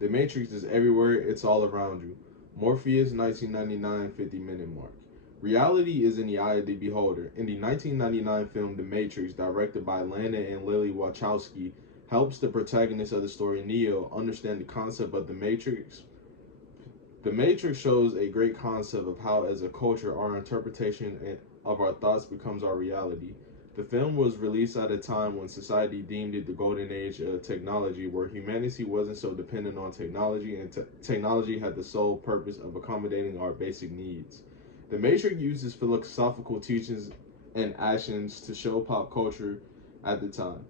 The Matrix is everywhere, it's all around you. Morpheus, 1999, 50-minute mark. Reality is in the eye of the beholder. In the 1999 film The Matrix, directed by Lana and Lily Wachowski, helps the protagonist of the story, Neo, understand the concept of the Matrix. The Matrix shows a great concept of how, as a culture, our interpretation of our thoughts becomes our reality. The film was released at a time when society deemed it the golden age of technology, where humanity wasn't so dependent on technology, and technology had the sole purpose of accommodating our basic needs. The Matrix uses philosophical teachings and actions to show pop culture at the time.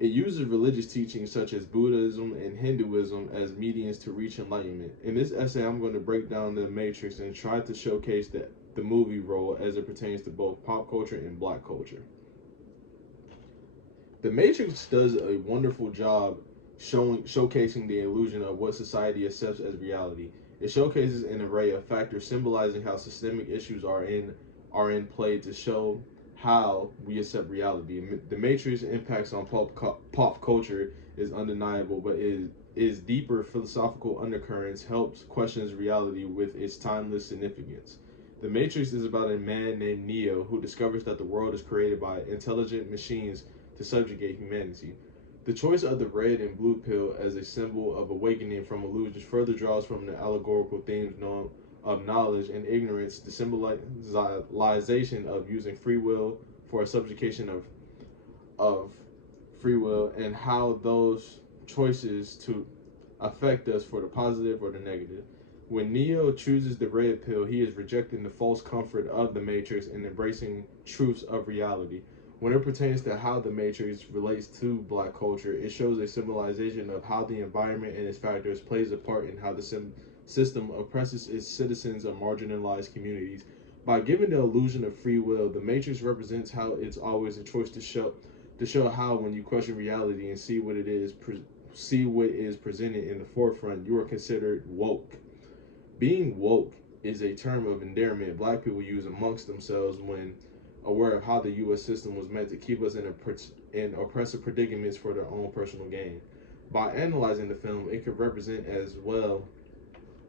It uses religious teachings such as Buddhism and Hinduism as mediums to reach enlightenment. In this essay, I'm going to break down the Matrix and try to showcase the movie role as it pertains to both pop culture and black culture. The Matrix does a wonderful job showcasing the illusion of what society accepts as reality. It showcases an array of factors symbolizing how systemic issues are in play to show how we accept reality. The Matrix impacts on pop culture is undeniable, but is deeper philosophical undercurrents helps questions reality with its timeless significance. The Matrix is about a man named Neo who discovers that the world is created by intelligent machines to subjugate humanity. The choice of the red and blue pill as a symbol of awakening from illusions further draws from the allegorical themes known of knowledge and ignorance, the symbolization of using free will for a subjugation of free will, and how those choices to affect us for the positive or the negative. When Neo chooses the red pill, he is rejecting the false comfort of the Matrix and embracing truths of reality. When it pertains to how the Matrix relates to black culture, it shows a symbolization of how the environment and its factors plays a part in how the system oppresses its citizens of marginalized communities. By giving the illusion of free will, the Matrix represents how it's always a choice to show how when you question reality and see what is presented in the forefront, you are considered woke. Being woke is a term of endearment black people use amongst themselves when aware of how the U.S. system was meant to keep us in oppressive predicaments for their own personal gain. By analyzing the film, it could represent as well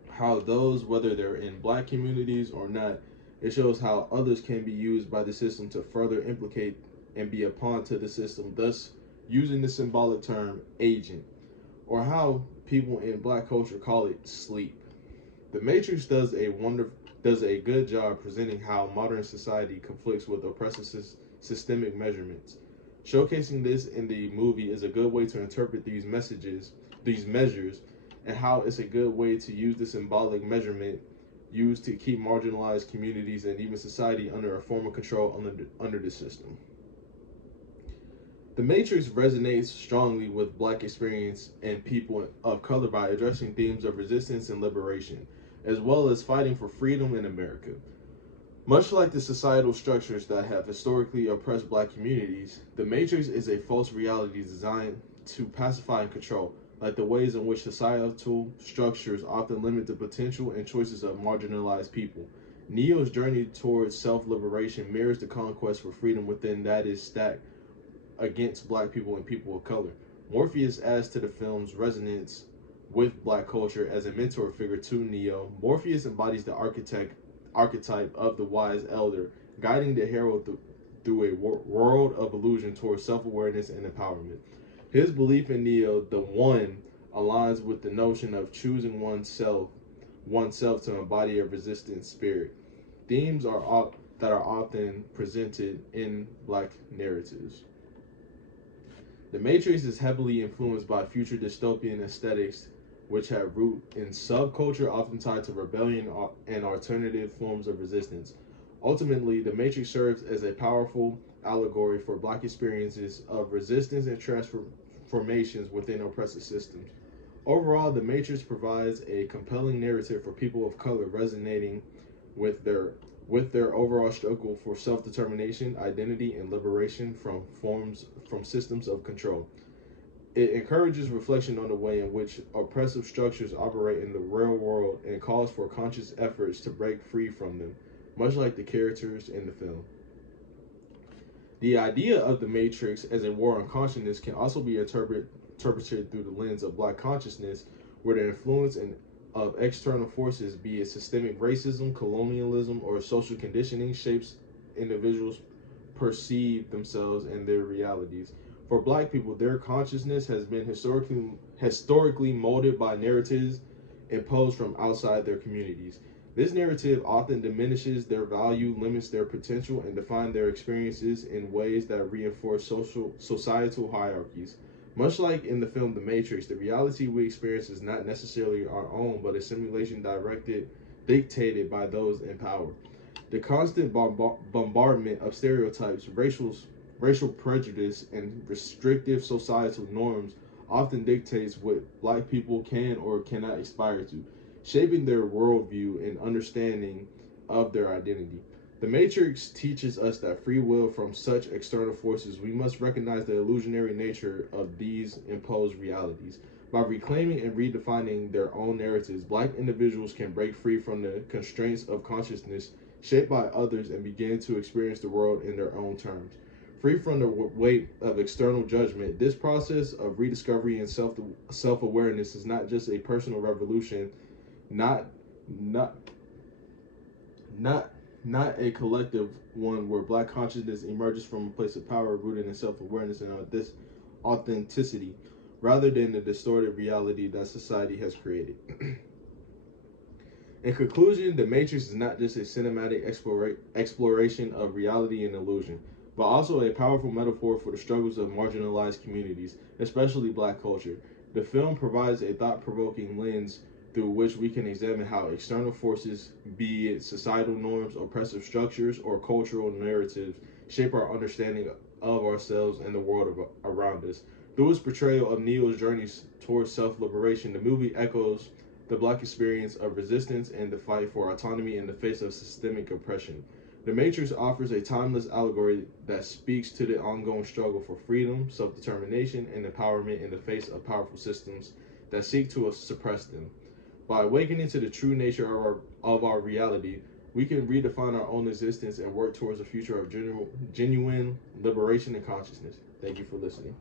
how those, whether they're in black communities or not, it shows how others can be used by the system to further implicate and be a pawn to the system, thus using the symbolic term agent, or how people in black culture call it sleep. The Matrix does a good job presenting how modern society conflicts with oppressive systemic measurements. Showcasing this in the movie is a good way to interpret these measures, and how it's a good way to use the symbolic measurement used to keep marginalized communities and even society under a form of control under the system. The Matrix resonates strongly with black experience and people of color by addressing themes of resistance and liberation, as well as fighting for freedom in America. Much like the societal structures that have historically oppressed black communities, the Matrix is a false reality designed to pacify and control, like the ways in which societal structures often limit the potential and choices of marginalized people. Neo's journey towards self-liberation mirrors the conquest for freedom within that is stacked against black people and people of color. Morpheus adds to the film's resonance with black culture as a mentor figure to Neo. Morpheus embodies the archetype of the wise elder, guiding the hero through a world of illusion towards self-awareness and empowerment. His belief in Neo, the One, aligns with the notion of choosing oneself to embody a resistant spirit. Themes that are often presented in black narratives. The Matrix is heavily influenced by future dystopian aesthetics, which have root in subculture often tied to rebellion and alternative forms of resistance. Ultimately, the Matrix serves as a powerful allegory for black experiences of resistance and transformations within oppressive systems. Overall, the Matrix provides a compelling narrative for people of color resonating with their overall struggle for self-determination, identity, and liberation from systems of control. It encourages reflection on the way in which oppressive structures operate in the real world and calls for conscious efforts to break free from them, much like the characters in the film. The idea of the Matrix as a war on consciousness can also be interpreted through the lens of black consciousness, where the influence of external forces, be it systemic racism, colonialism, or social conditioning, shapes individuals perceive themselves and their realities. For Black people, their consciousness has been historically molded by narratives imposed from outside their communities. This narrative often diminishes their value, limits their potential, and defines their experiences in ways that reinforce societal hierarchies. Much like in the film The Matrix, the reality we experience is not necessarily our own, but a simulation dictated by those in power. The constant bombardment of stereotypes, racial prejudice, and restrictive societal norms often dictates what Black people can or cannot aspire to, shaping their worldview and understanding of their identity. The Matrix teaches us that free will from such external forces, we must recognize the illusionary nature of these imposed realities. By reclaiming and redefining their own narratives, Black individuals can break free from the constraints of consciousness shaped by others and begin to experience the world in their own terms. Free from the weight of external judgment, this process of rediscovery and self awareness is not just a personal revolution, not not not not a collective one where Black consciousness emerges from a place of power rooted in self awareness and this authenticity, rather than the distorted reality that society has created. In conclusion, The Matrix is not just a cinematic exploration of reality and illusion, but also a powerful metaphor for the struggles of marginalized communities, especially Black culture. The film provides a thought provoking lens through which we can examine how external forces, be it societal norms, oppressive structures, or cultural narratives, shape our understanding of ourselves and the world around us. Through its portrayal of Neo's journeys towards self liberation, the movie echoes the Black experience of resistance and the fight for autonomy in the face of systemic oppression. The Matrix offers a timeless allegory that speaks to the ongoing struggle for freedom, self determination, and empowerment in the face of powerful systems that seek to suppress them. By awakening to the true nature of our reality, we can redefine our own existence and work towards a future of genuine liberation and consciousness. Thank you for listening.